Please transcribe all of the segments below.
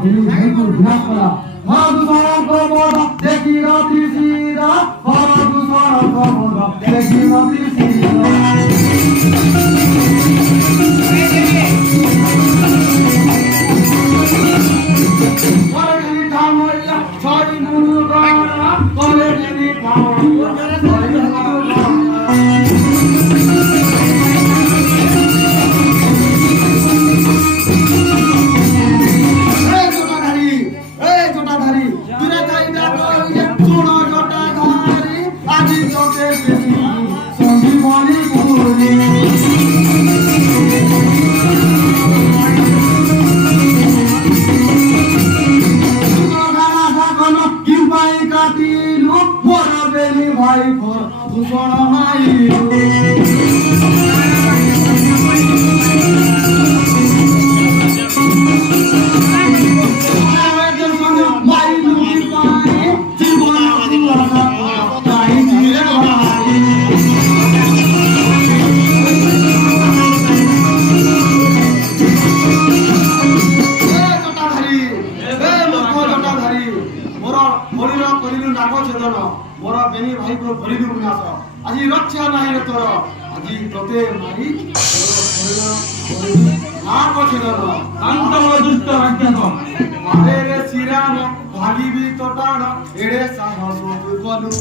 বেনি ভাইকে বিনাশ করা মধুসূদন কবর দেখি রাত্রি সিরা মধুসূদন কবর দেখি রাত্রি সিরা কলেজের ধামইয়া ছয় গুরু গানা কলেজের ধামইয়া ছয় গুরু গানা ভাই ভূষণ নাই मोर बेनी भाई को भरिलु विनाश আজি रक्षा नाही रे तोर আজি तोते मारी ना को छेदन शांत हो दुष्ट राक्षस मारे रे श्रीराम भागीबी तोटाण एडे साहस तू कलु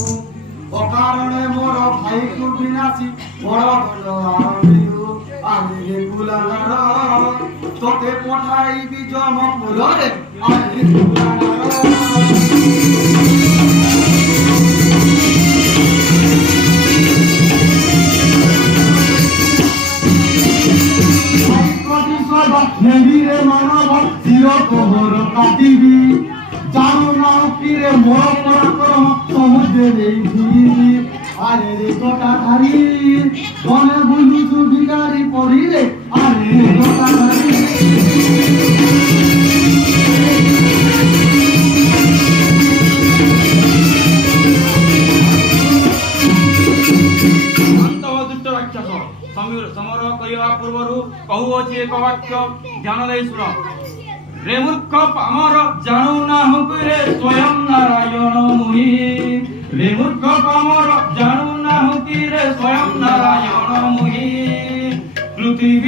अकारणे मोर भाई को विनाशी बड़ बड़ आरबिलु आनी रे कुलागार तोते पठाईबी जमपुर रे आनी कुलागार নেবিরে মানব চির কবর কাটিবি জানো না কিরে মোর পরাক্রম সমুদ্রে দেইবি আরে রে জটাধারী বনে বুলুছু বিকারি পড়িলে আরে রে জটাধারী समर करिया पूर्वरु कहूअछि एक वाक्य ध्यान दे सुन रे मूर्ख अमर जानू ना हुकुरे स्वयं नारायण मुहि रे मूर्ख अमर जानू ना हुकुरे स्वयं नारायण मुहि पृथ्वी